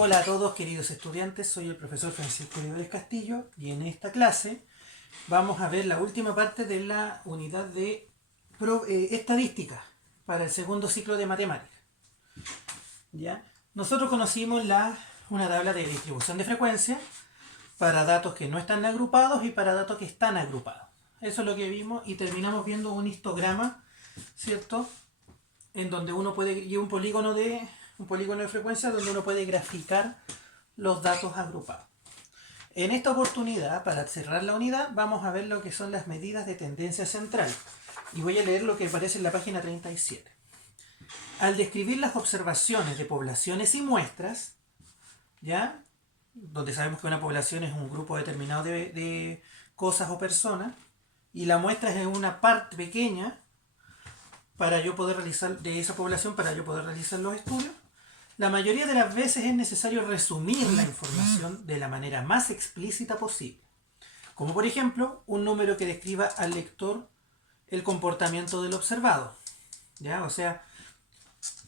Hola a todos queridos estudiantes, soy el profesor Francisco Olivares Castillo y en esta clase vamos a ver la última parte de la unidad de estadística para el segundo ciclo de matemáticas. ¿Ya? Nosotros conocimos una tabla de distribución de frecuencia para datos que no están agrupados y para datos que están agrupados. Eso es lo que vimos y terminamos viendo un histograma, ¿cierto? En donde uno puede, y un polígono de frecuencia donde uno puede graficar los datos agrupados. En esta oportunidad, para cerrar la unidad, vamos a ver lo que son las medidas de tendencia central. Y voy a leer lo que aparece en la página 37. Al describir las observaciones de poblaciones y muestras, ¿ya? Donde sabemos que una población es un grupo determinado de cosas o personas, y la muestra es una parte pequeña para yo poder realizar de esa población, para yo poder realizar los estudios. La mayoría de las veces es necesario resumir la información de la manera más explícita posible. Como por ejemplo, un número que describa al lector el comportamiento del observado. ¿Ya? O sea,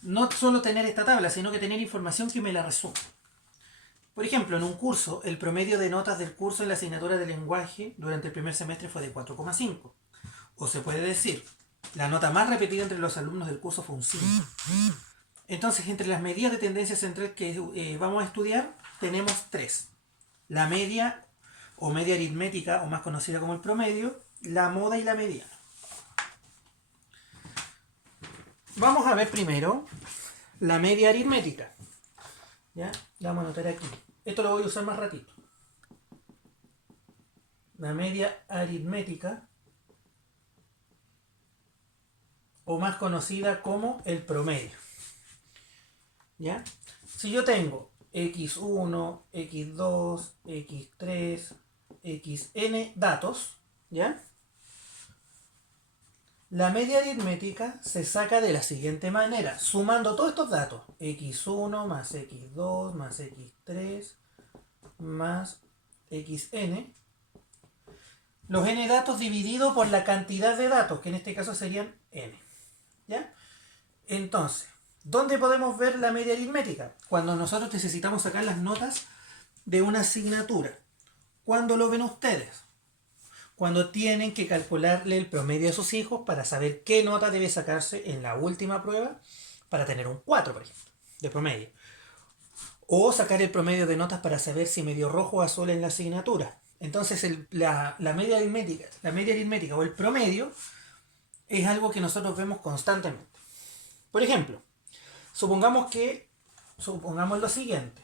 no solo tener esta tabla, sino que tener información que me la resuma. Por ejemplo, en un curso, el promedio de notas del curso en la asignatura de lenguaje durante el primer semestre fue de 4,5. O se puede decir, la nota más repetida entre los alumnos del curso fue un 5. Entonces, entre las medidas de tendencia central que vamos a estudiar, tenemos tres. La media o media aritmética, o más conocida como el promedio, la moda y la mediana. Vamos a ver primero la media aritmética. ¿Ya? La vamos a anotar aquí. Esto lo voy a usar más ratito. La media aritmética, o más conocida como el promedio. ¿Ya? Si yo tengo x1, x2, x3, xn datos, ¿ya? La media aritmética se saca de la siguiente manera, sumando todos estos datos, x1 más x2 más x3 más xn, los n datos dividido por la cantidad de datos, que en este caso serían n. ¿Ya? Entonces, ¿dónde podemos ver la media aritmética? Cuando nosotros necesitamos sacar las notas de una asignatura. ¿Cuándo lo ven ustedes? Cuando tienen que calcularle el promedio de sus hijos para saber qué nota debe sacarse en la última prueba para tener un 4, por ejemplo, de promedio. O sacar el promedio de notas para saber si me dio rojo o azul en la asignatura. Entonces la media aritmética o el promedio es algo que nosotros vemos constantemente. Por ejemplo, supongamos lo siguiente.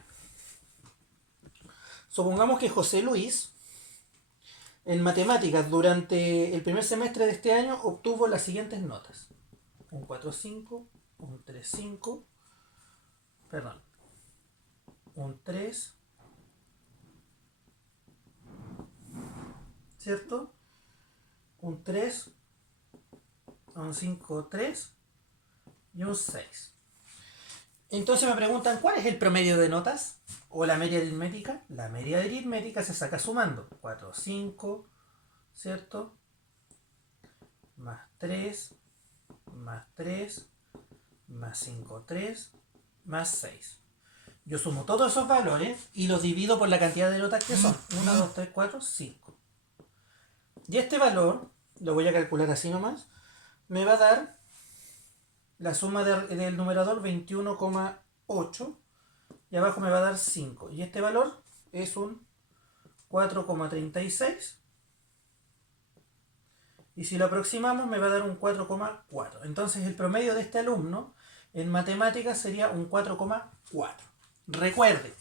Supongamos que José Luis en matemáticas durante el primer semestre de este año obtuvo las siguientes notas. Un 4,5, un 3,5, perdón, un 3, ¿cierto? Un 3, un 5, 3 y un 6. Entonces me preguntan, ¿cuál es el promedio de notas? ¿O la media aritmética? La media aritmética se saca sumando 4, 5, ¿cierto? Más 3, más 3, más 5, 3, más 6. Yo sumo todos esos valores y los divido por la cantidad de notas que son. 1, 2, 3, 4, 5. Y este valor, lo voy a calcular así nomás, me va a dar la suma del numerador 21,8 y abajo me va a dar 5. Y este valor es un 4,36. Y si lo aproximamos me va a dar un 4,4. Entonces el promedio de este alumno en matemáticas sería un 4,4. Recuerde,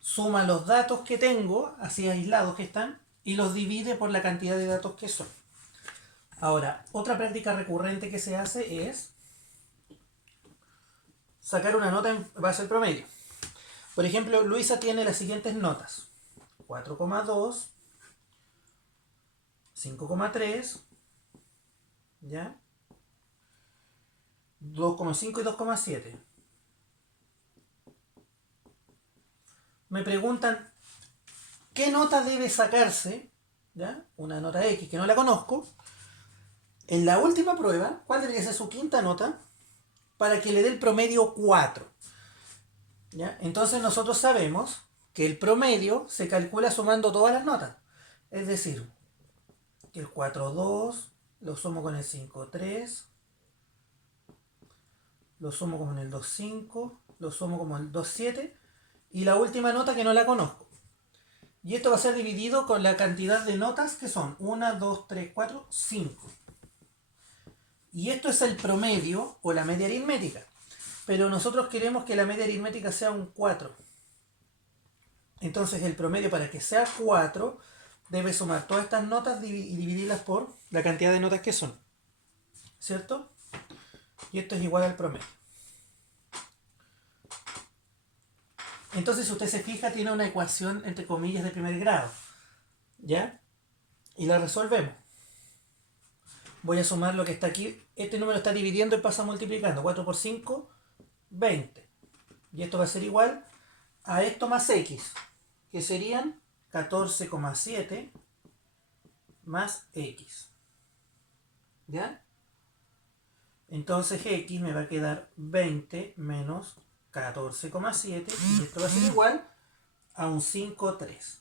suma los datos que tengo, así aislados que están, y los divide por la cantidad de datos que son. Ahora, otra práctica recurrente que se hace es sacar una nota en base al promedio. Por ejemplo, Luisa tiene las siguientes notas: 4,2, 5,3, ¿ya? 2,5 y 2,7. Me preguntan qué nota debe sacarse, ¿ya? Una nota X que no la conozco. En la última prueba, ¿cuál debería ser su quinta nota? Para que le dé el promedio 4. ¿Ya? Entonces nosotros sabemos que el promedio se calcula sumando todas las notas. Es decir, que el 4,2 lo sumo con el 5,3, lo sumo con el 2,5, lo sumo con el 2,7 y la última nota que no la conozco. Y esto va a ser dividido con la cantidad de notas que son 1, 2, 3, 4, 5. Y esto es el promedio o la media aritmética. Pero nosotros queremos que la media aritmética sea un 4. Entonces el promedio, para que sea 4, debe sumar todas estas notas y dividirlas por la cantidad de notas que son. ¿Cierto? Y esto es igual al promedio. Entonces, si usted se fija, tiene una ecuación entre comillas de primer grado. ¿Ya? Y la resolvemos. Voy a sumar lo que está aquí. Este número está dividiendo y pasa multiplicando. 4 por 5, 20. Y esto va a ser igual a esto más x, que serían 14,7 más x. ¿Ya? Entonces x me va a quedar 20 menos 14,7 y esto va a ser igual a un 5,3.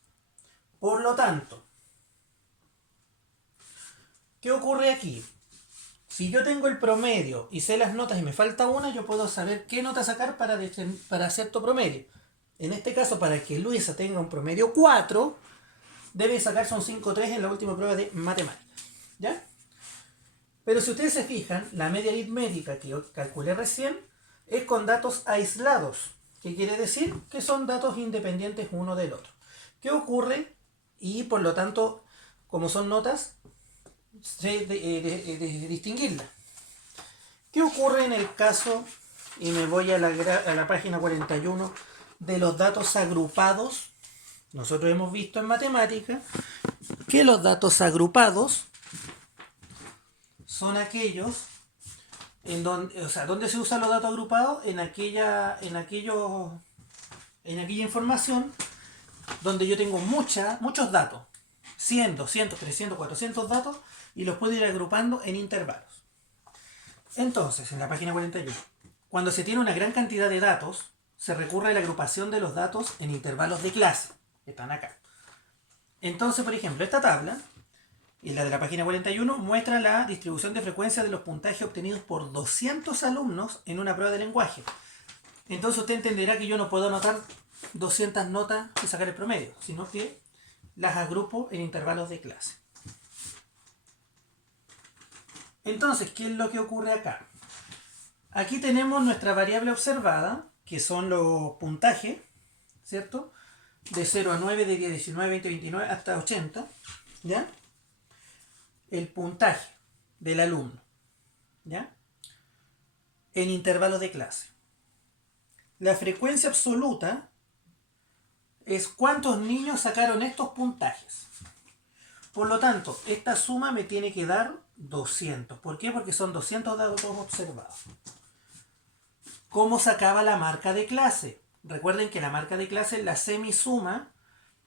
Por lo tanto, ¿qué ocurre aquí? Si yo tengo el promedio y sé las notas y me falta una, yo puedo saber qué nota sacar para cierto promedio. En este caso, para que Luisa tenga un promedio 4, debe sacarse un 5,3 en la última prueba de matemáticas. ¿Ya? Pero si ustedes se fijan, la media aritmética que yo calculé recién es con datos aislados. ¿Qué quiere decir? Que son datos independientes uno del otro. ¿Qué ocurre? Y por lo tanto, como son notas, sé de distinguirlas. ¿Qué ocurre en el caso, y me voy a la página 41, de los datos agrupados? Nosotros hemos visto en matemáticas que los datos agrupados son aquellos en donde, o sea, ¿dónde se usan los datos agrupados? En aquella información donde yo tengo muchos datos, 100, 200, 300, 400 datos, y los puedo ir agrupando en intervalos. Entonces, en la página 41, cuando se tiene una gran cantidad de datos, se recurre a la agrupación de los datos en intervalos de clase, que están acá. Entonces, por ejemplo, esta tabla, y la de la página 41, muestra la distribución de frecuencia de los puntajes obtenidos por 200 alumnos en una prueba de lenguaje. Entonces usted entenderá que yo no puedo anotar 200 notas y sacar el promedio, sino que las agrupo en intervalos de clase. Entonces, ¿qué es lo que ocurre acá? Aquí tenemos nuestra variable observada, que son los puntajes, ¿cierto? De 0 a 9, de 10, 19, 20, 29 hasta 80, ¿ya? El puntaje del alumno, ¿ya? En intervalos de clase. La frecuencia absoluta es cuántos niños sacaron estos puntajes. Por lo tanto, esta suma me tiene que dar 200. ¿Por qué? Porque son 200 datos observados. ¿Cómo sacaba la marca de clase? Recuerden que la marca de clase es la semisuma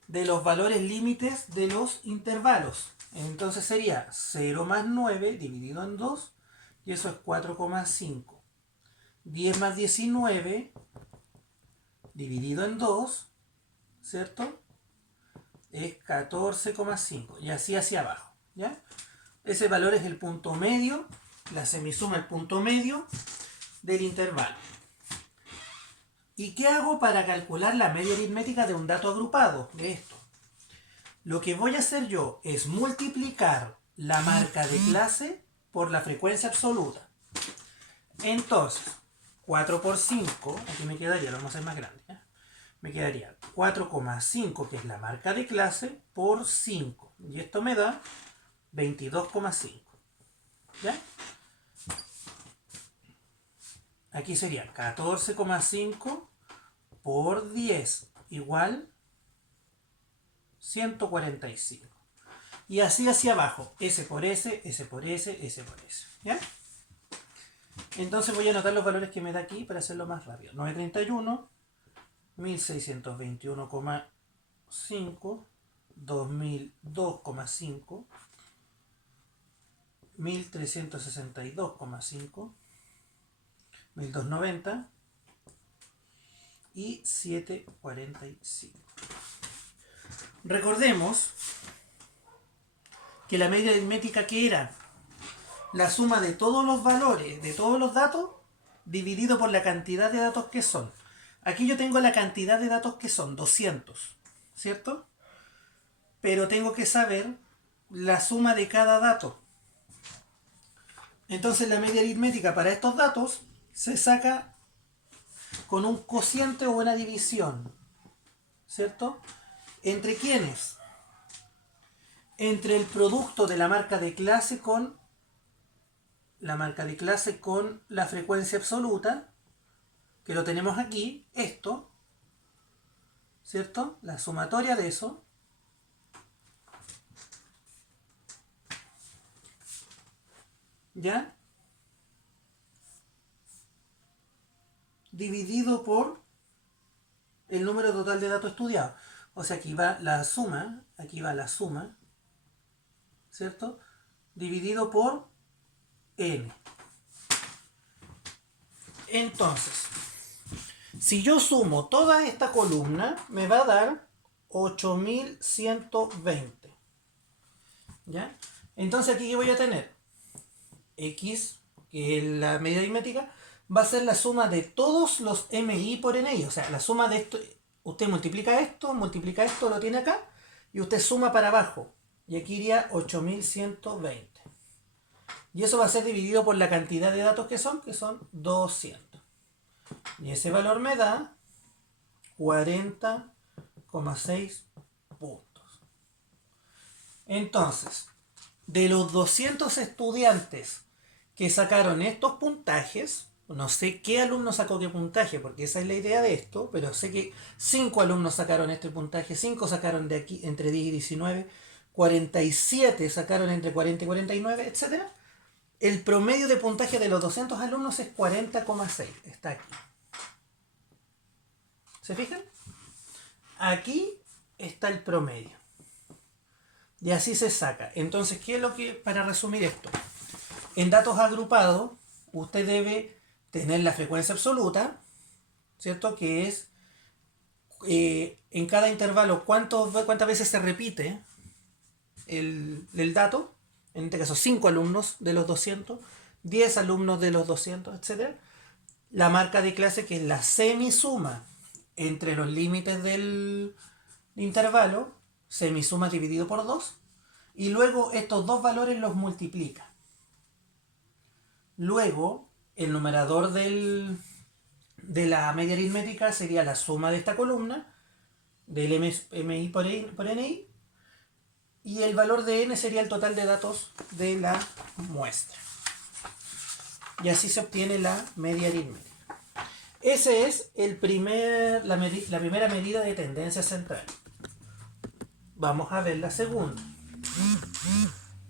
de los valores límites de los intervalos. Entonces sería 0 más 9 dividido en 2, y eso es 4,5. 10 más 19 dividido en 2, ¿cierto? Es 14,5. Y así hacia abajo, ¿ya? Ese valor es el punto medio, la semisuma, el punto medio del intervalo. ¿Y qué hago para calcular la media aritmética de un dato agrupado? De esto. Lo que voy a hacer yo es multiplicar la marca de clase por la frecuencia absoluta. Entonces, 4 por 5, aquí me quedaría, lo vamos a hacer más grande, ¿ya? Me quedaría 4,5, que es la marca de clase, por 5. Y esto me da 22,5. ¿Ya? Aquí sería 14,5 por 10 igual 145. Y así hacia abajo, S por S, S por S, S por S. ¿Ya? Entonces voy a anotar los valores que me da aquí para hacerlo más rápido. 931, 1621,5, 2002,5, 1362,5, 1290 y 7,45. Recordemos que la media aritmética, ¿qué era? La suma de todos los valores, de todos los datos, dividido por la cantidad de datos que son. Aquí yo tengo la cantidad de datos que son, 200, ¿cierto? Pero tengo que saber la suma de cada dato. Entonces la media aritmética para estos datos se saca con un cociente o una división, ¿cierto? ¿Entre quiénes? Entre el producto de la marca de clase con la frecuencia absoluta, que lo tenemos aquí, esto, ¿cierto? La sumatoria de eso, ¿ya? Dividido por el número total de datos estudiados. O sea, aquí va la suma, ¿cierto? Dividido por n. Entonces, si yo sumo toda esta columna, me va a dar 8120. ¿Ya? Entonces aquí, ¿qué voy a tener? X, que es la medida aritmética, va a ser la suma de todos los MI por NI. O sea, la suma de esto, usted multiplica esto, lo tiene acá, y usted suma para abajo. Y aquí iría 8120. Y eso va a ser dividido por la cantidad de datos que son 200. Y ese valor me da 40,6 puntos. Entonces, de los 200 estudiantes que sacaron estos puntajes, no sé qué alumno sacó qué puntaje, porque esa es la idea de esto, pero sé que 5 alumnos sacaron este puntaje, 5 sacaron de aquí entre 10 y 19, 47 sacaron entre 40 y 49, etc. El promedio de puntaje de los 200 alumnos es 40,6. Está aquí. ¿Se fijan? Aquí está el promedio. Y así se saca. Entonces, ¿qué es lo que, para resumir esto? En datos agrupados, usted debe tener la frecuencia absoluta, ¿cierto? Que es en cada intervalo cuántas veces se repite el dato. En este caso, 5 alumnos de los 200, 10 alumnos de los 200, etc. La marca de clase, que es la semisuma entre los límites del intervalo, semisuma dividido por 2, y luego estos dos valores los multiplica. Luego, el numerador de la media aritmética sería la suma de esta columna, del MI por NI, y el valor de n sería el total de datos de la muestra. Y así se obtiene la media aritmética. Esa es la primera medida de tendencia central. Vamos a ver la segunda.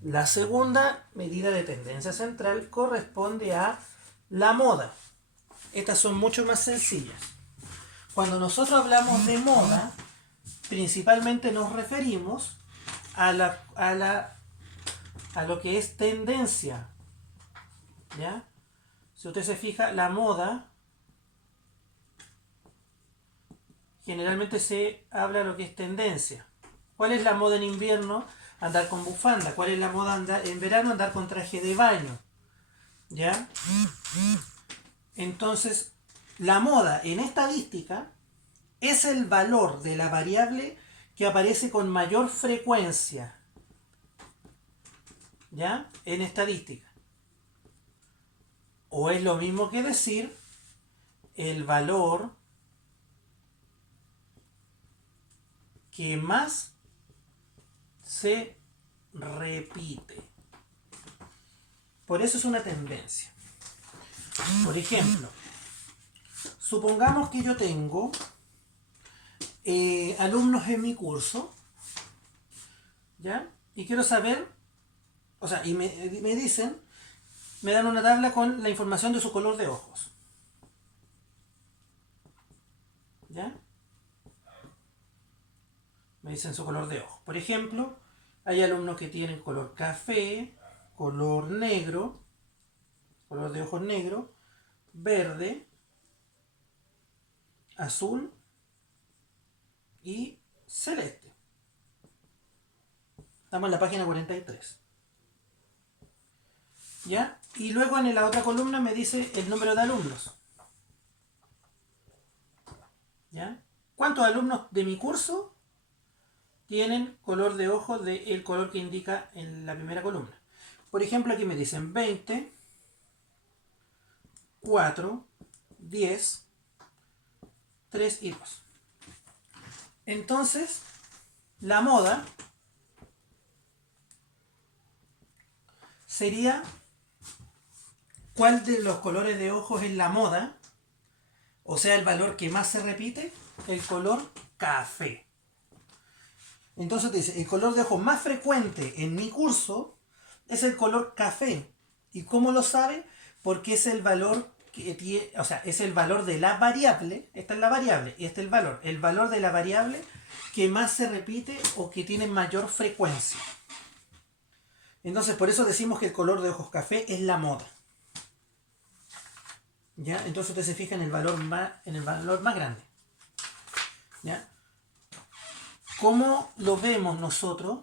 La segunda medida de tendencia central corresponde a la moda. Estas son mucho más sencillas. Cuando nosotros hablamos de moda, principalmente nos referimos a lo que es tendencia. ¿Ya? Si usted se fija, la moda generalmente se habla de lo que es tendencia. ¿Cuál es la moda en invierno? Andar con bufanda. ¿Cuál es la moda en verano? Andar con traje de baño. ¿Ya? Entonces, la moda en estadística es el valor de la variable que aparece con mayor frecuencia. ¿Ya? En estadística. O es lo mismo que decir el valor que más se repite. Por eso es una tendencia. Por ejemplo, supongamos que yo tengo alumnos en mi curso, ¿ya? Y quiero saber, o sea, y me dicen, me dan una tabla con la información de su color de ojos. ¿Ya? Me dicen su color de ojos. Por ejemplo, hay alumnos que tienen color café, color negro, color de ojos negro, verde, azul y celeste. Estamos en la página 43. ¿Ya? Y luego en la otra columna me dice el número de alumnos. ¿Ya? ¿Cuántos alumnos de mi curso tienen color de ojos del color que indica en la primera columna? Por ejemplo, aquí me dicen 20, 4, 10, 3 y 2. Entonces, la moda sería cuál de los colores de ojos es la moda, o sea, el valor que más se repite, el color café. Entonces te dice, el color de ojos más frecuente en mi curso es el color café. ¿Y cómo lo sabe? Porque es el valor que tiene, o sea, es el valor de la variable, esta es la variable y este es el valor de la variable que más se repite o que tiene mayor frecuencia. Entonces por eso decimos que el color de ojos café es la moda. ¿Ya? Entonces usted se fija en el valor más grande. ¿Ya? ¿Cómo lo vemos nosotros?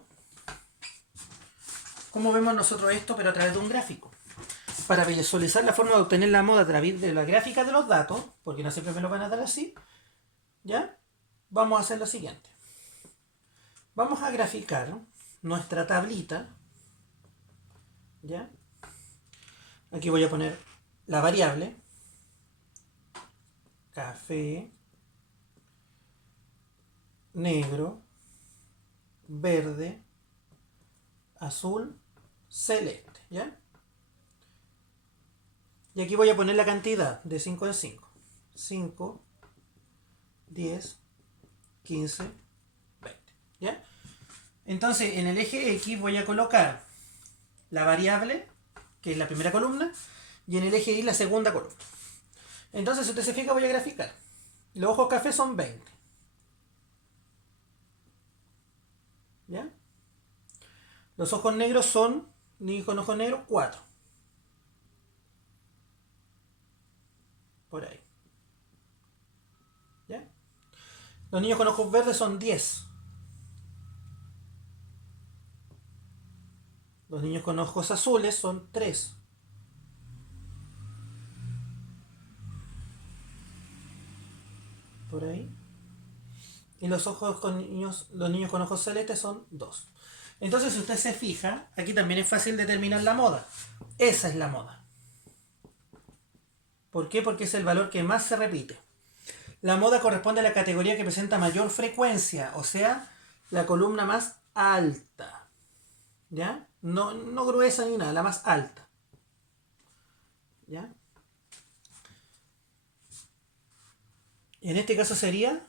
¿Cómo vemos nosotros esto, pero a través de un gráfico? Para visualizar la forma de obtener la moda a través de la gráfica de los datos, porque no siempre me lo van a dar así, ¿ya? Vamos a hacer lo siguiente. Vamos a graficar nuestra tablita, ¿ya? Aquí voy a poner la variable, café, negro, verde, azul, celeste, ¿ya? Y aquí voy a poner la cantidad de 5 en 5. 5, 10, 15, 20, ¿ya? Entonces en el eje X voy a colocar la variable, que es la primera columna, y en el eje Y la segunda columna. Entonces si usted se fija voy a graficar. Los ojos café son 20. ¿Ya? Los ojos negros son, niños con ojos negros, 4. Por ahí. ¿Ya? Los niños con ojos verdes son 10. Los niños con ojos azules son 3. Por ahí. Y los niños con ojos celestes son 2. Entonces, si usted se fija, aquí también es fácil determinar la moda. Esa es la moda. ¿Por qué? Porque es el valor que más se repite. La moda corresponde a la categoría que presenta mayor frecuencia, o sea, la columna más alta. ¿Ya? No gruesa ni nada, la más alta. ¿Ya? En este caso sería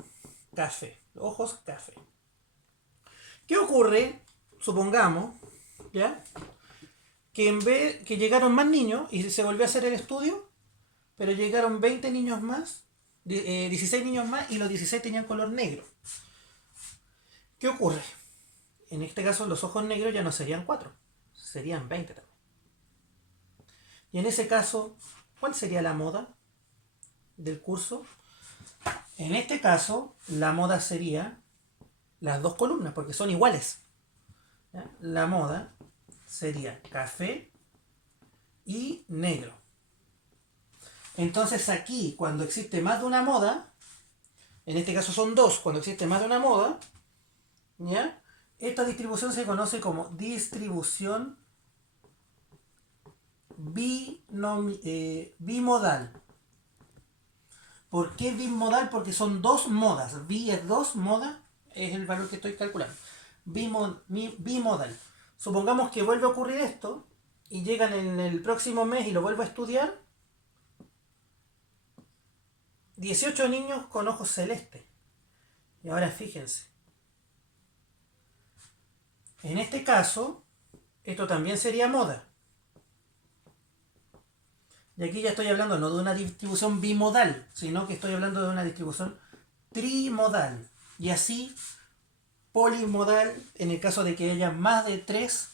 café, ojos café. ¿Qué ocurre? Supongamos, ¿ya? Que en vez que llegaron más niños y se volvió a hacer el estudio, pero llegaron 20 niños más, 16 niños más y los 16 tenían color negro. ¿Qué ocurre? En este caso los ojos negros ya no serían 4, serían 20 también. Y en ese caso, ¿cuál sería la moda del curso? En este caso, la moda sería las dos columnas, porque son iguales. ¿Ya? La moda sería café y negro. Entonces aquí, cuando existe más de una moda, en este caso son 2, cuando existe más de una moda, ¿ya? Esta distribución se conoce como distribución bimodal. ¿Por qué bimodal? Porque son 2 modas. Bi es 2, moda es el valor que estoy calculando. Bimodal. Supongamos que vuelve a ocurrir esto y llegan en el próximo mes y lo vuelvo a estudiar. 18 niños con ojos celestes. Y ahora fíjense. En este caso, esto también sería moda. Y aquí ya estoy hablando no de una distribución bimodal, sino que estoy hablando de una distribución trimodal. Y así, polimodal, en el caso de que haya más de 3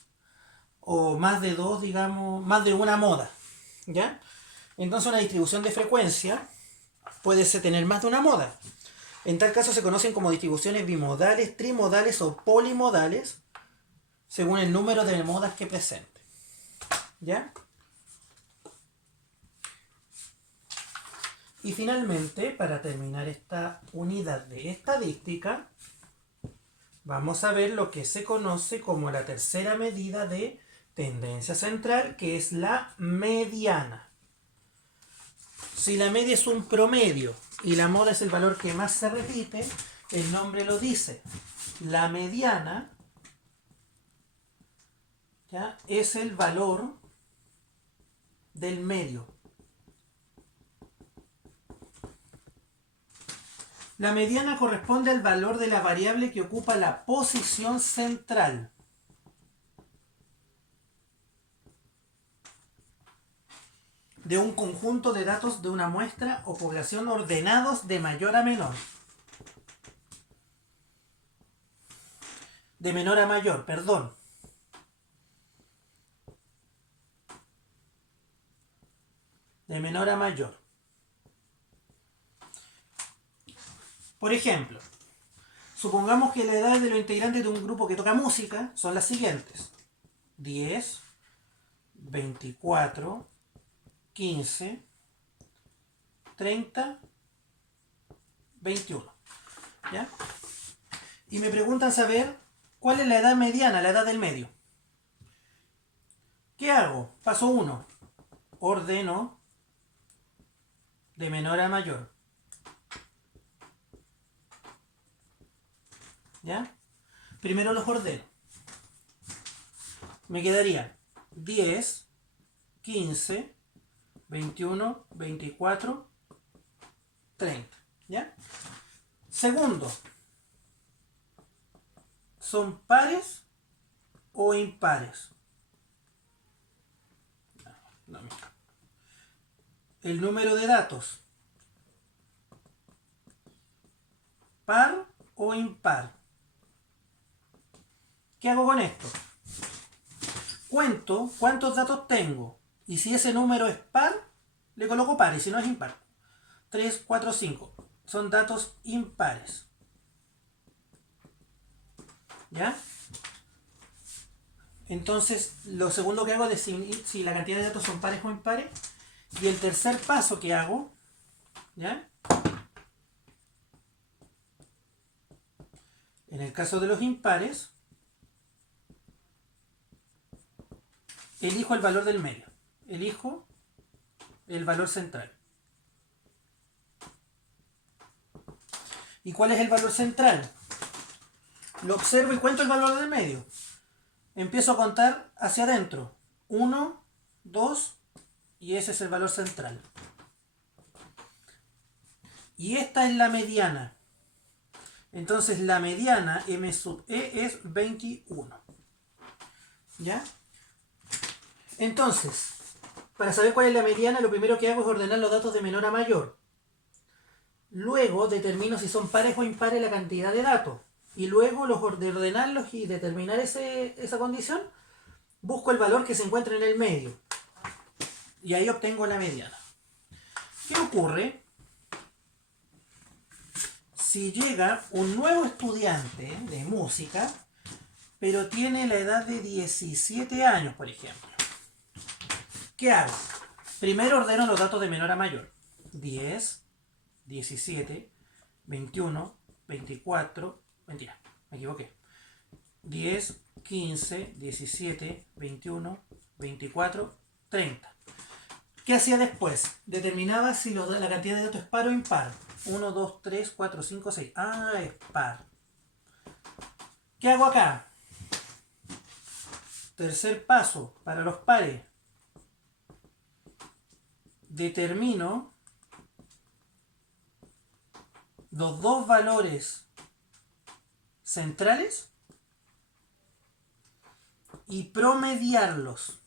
o más de 2, digamos, más de una moda. ¿Ya? Entonces una distribución de frecuencia puede tener más de una moda. En tal caso se conocen como distribuciones bimodales, trimodales o polimodales, según el número de modas que presente. ¿Ya? Y finalmente, para terminar esta unidad de estadística, vamos a ver lo que se conoce como la tercera medida de tendencia central, que es la mediana. Si la media es un promedio y la moda es el valor que más se repite, el nombre lo dice. La mediana, ¿ya?, es el valor del medio. La mediana corresponde al valor de la variable que ocupa la posición central. De un conjunto de datos de una muestra o población ordenados de mayor a menor. De menor a mayor, perdón. De menor a mayor. Por ejemplo, supongamos que la edad de los integrantes de un grupo que toca música son las siguientes: 10, 24, 15, 30, 21. ¿Ya? Y me preguntan saber cuál es la edad mediana, la edad del medio. ¿Qué hago? Paso 1. Ordeno de menor a mayor. ¿Ya? Primero los ordeno. Me quedaría 10, 15, 21, 24, 30. ¿Ya? Segundo, ¿son pares o impares? No. El número de datos, ¿par o impar? ¿Qué hago con esto? Cuento cuántos datos tengo. Y si ese número es par, le coloco par. Y si no es impar. 3, 4, 5. Son datos impares. ¿Ya? Entonces, lo segundo que hago es definir si la cantidad de datos son pares o impares. Y el tercer paso que hago, ¿ya?, en el caso de los impares, elijo el valor del medio. Elijo el valor central. ¿Y cuál es el valor central? Lo observo y cuento el valor del medio. Empiezo a contar hacia adentro. 1, 2, y ese es el valor central. Y esta es la mediana. Entonces la mediana M sub E es 21. ¿Ya? Entonces, para saber cuál es la mediana, lo primero que hago es ordenar los datos de menor a mayor. Luego determino si son pares o impares la cantidad de datos. Y luego de ordenarlos y determinar esa condición, busco el valor que se encuentra en el medio. Y ahí obtengo la mediana. ¿Qué ocurre si llega un nuevo estudiante de música, pero tiene la edad de 17 años, por ejemplo? ¿Qué hago? Primero ordeno los datos de menor a mayor. 10, 17, 21, 24... Mentira, me equivoqué. 10, 15, 17, 21, 24, 30. ¿Qué hacía después? Determinaba si la cantidad de datos es par o impar. 1, 2, 3, 4, 5, 6. Ah, es par. ¿Qué hago acá? Tercer paso, para los pares. Determino los dos valores centrales y promediarlos.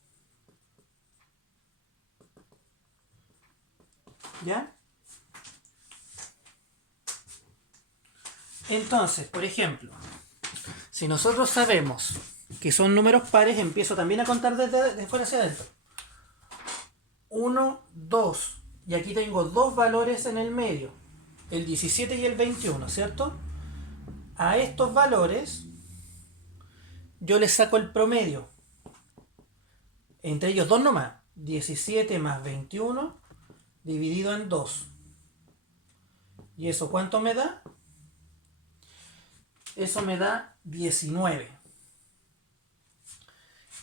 ¿Ya? Entonces, por ejemplo, si nosotros sabemos que son números pares, empiezo también a contar desde fuera hacia adentro. 1, 2, y aquí tengo dos valores en el medio, el 17 y el 21, ¿cierto? A estos valores yo les saco el promedio. Entre ellos dos nomás. 17 más 21 dividido en 2. ¿Y eso cuánto me da? Eso me da 19.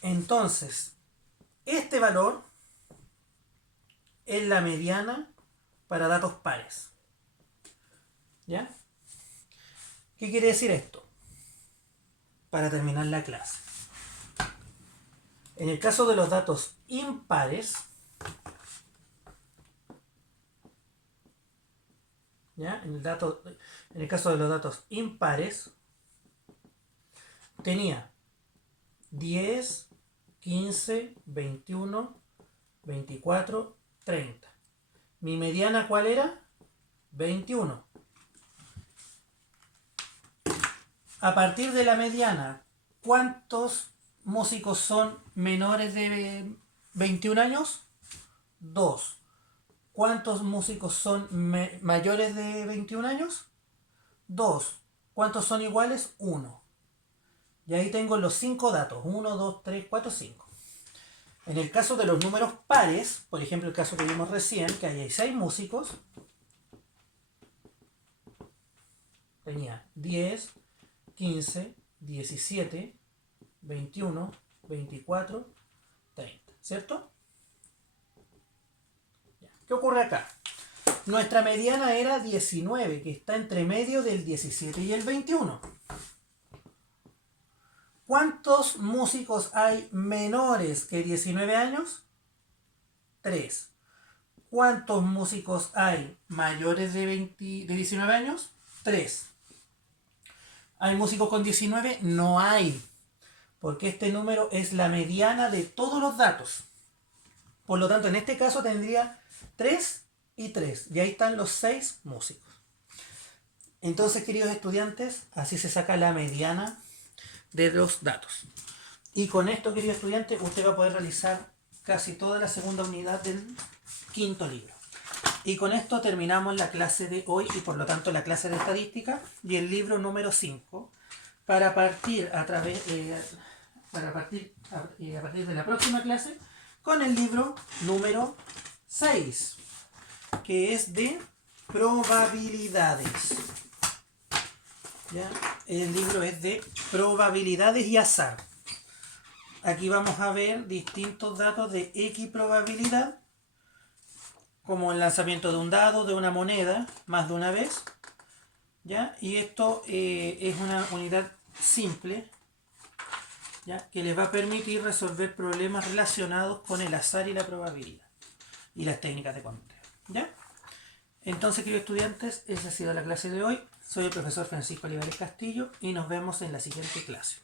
Entonces, este valor es la mediana para datos pares. ¿Ya? ¿Qué quiere decir esto? Para terminar la clase. En el caso de los datos impares, ¿ya? En el caso de los datos impares, tenía 10, 15, 21, 24, 30. ¿Mi mediana cuál era? 21. A partir de la mediana, ¿cuántos músicos son menores de 21 años? 2. ¿Cuántos músicos son mayores de 21 años? 2. ¿Cuántos son iguales? 1. Y ahí tengo los 5 datos. 1, 2, 3, 4, 5. En el caso de los números pares, por ejemplo el caso que vimos recién, que ahí hay 6 músicos, tenía 10, 15, 17, 21, 24, 30, ¿cierto? ¿Qué ocurre acá? Nuestra mediana era 19, que está entre medio del 17 y el 21. ¿Cuántos músicos hay menores que 19 años? 3. ¿Cuántos músicos hay mayores de 19 años? 3. ¿Hay músicos con 19? No hay, porque este número es la mediana de todos los datos. Por lo tanto, en este caso tendría 3 y 3. Y ahí están los 6 músicos. Entonces, queridos estudiantes, así se saca la mediana de los datos. Y con esto, querido estudiante, usted va a poder realizar casi toda la segunda unidad del quinto libro. Y con esto terminamos la clase de hoy y por lo tanto la clase de estadística y el libro número 5 para partir a partir de la próxima clase con el libro número 6, que es de probabilidades. ¿Ya? El libro es de probabilidades y azar. Aquí vamos a ver distintos datos de X probabilidad, como el lanzamiento de un dado, de una moneda, más de una vez. ¿Ya? Y esto es una unidad simple, ¿ya? Que les va a permitir resolver problemas relacionados con el azar y la probabilidad y las técnicas de conteo. ¿Ya? Entonces, queridos estudiantes, esa ha sido la clase de hoy. Soy el profesor Francisco Olivares Castillo y nos vemos en la siguiente clase.